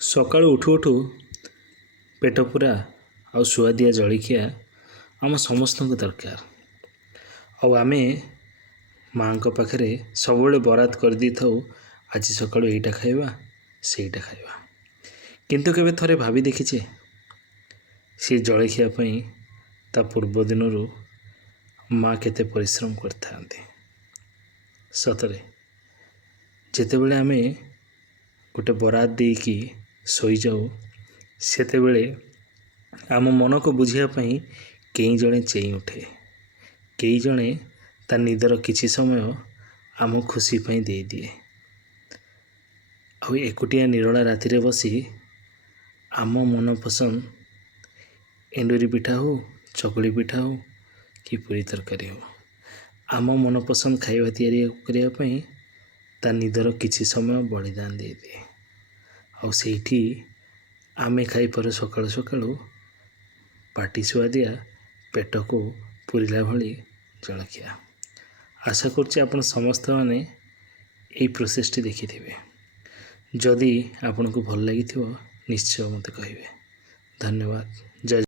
ସକାଳୁ ଉଠୁ ଉଠୁ ପେଟ ପୂରା ଆଉ ସୁଆଦିଆ ଜଳଖିଆ ଆମ ସମସ୍ତଙ୍କୁ ଦରକାର। ଆଉ ଆମେ ମାଆଙ୍କ ପାଖରେ ସବୁବେଳେ ବରାଦ କରିଦେଇଥାଉ, ଆଜି ସକାଳୁ ଏଇଟା ଖାଇବା ସେଇଟା ଖାଇବା। କିନ୍ତୁ କେବେ ଥରେ ଭାବି ଦେଖିଛେ ସେ ଜଳଖିଆ ପାଇଁ ତା ପୂର୍ବ ଦିନରୁ ମା କେତେ ପରିଶ୍ରମ କରିଥାନ୍ତି। ସତରେ ଯେତେବେଳେ ଆମେ ଗୋଟେ ବରାଦ ଦେଇକି ଶୋଇଯାଉ, ସେତେବେଳେ ଆମ ମନକୁ ବୁଝିବା ପାଇଁ କେହି ଜଣେ ଚେଇଁ ଉଠେ, କେହି ଜଣେ ତା ନିଦର କିଛି ସମୟ ଆମ ଖୁସି ପାଇଁ ଦେଇଦିଏ। ଆଉ ଏକୁଟିଆ ନିରୋଳା ରାତିରେ ବସି ଆମ ମନ ପସନ୍ଦ ଏଣ୍ଡୁରି ପିଠା ହଉ, ଚକୁଳି ପିଠା ହଉ କି ପୁରୀ ତରକାରୀ ହଉ, ଆମ ମନ ପସନ୍ଦ ଖାଇବା ତିଆରି କରିବା ପାଇଁ ତା ନିଦର କିଛି ସମୟ ବଳିଦାନ ଦେଇଦିଏ। ଆଉ ସେଇଠି ଆମେ ଖାଇପାରୁ ସକାଳୁ ସକାଳୁ ପାଟି ସୁଆଦିଆ, ପେଟକୁ ପୁରିଲା ଭଳି ଜଳଖିଆ। ଆଶା କରୁଛି ଆପଣ ସମସ୍ତେ ମାନେ ଏଇ ପ୍ରୋସେସଟି ଦେଖିଥିବେ। ଯଦି ଆପଣଙ୍କୁ ଭଲ ଲାଗିଥିବ ନିଶ୍ଚୟ ମୋତେ କହିବେ। ଧନ୍ୟବାଦ। ଜୟ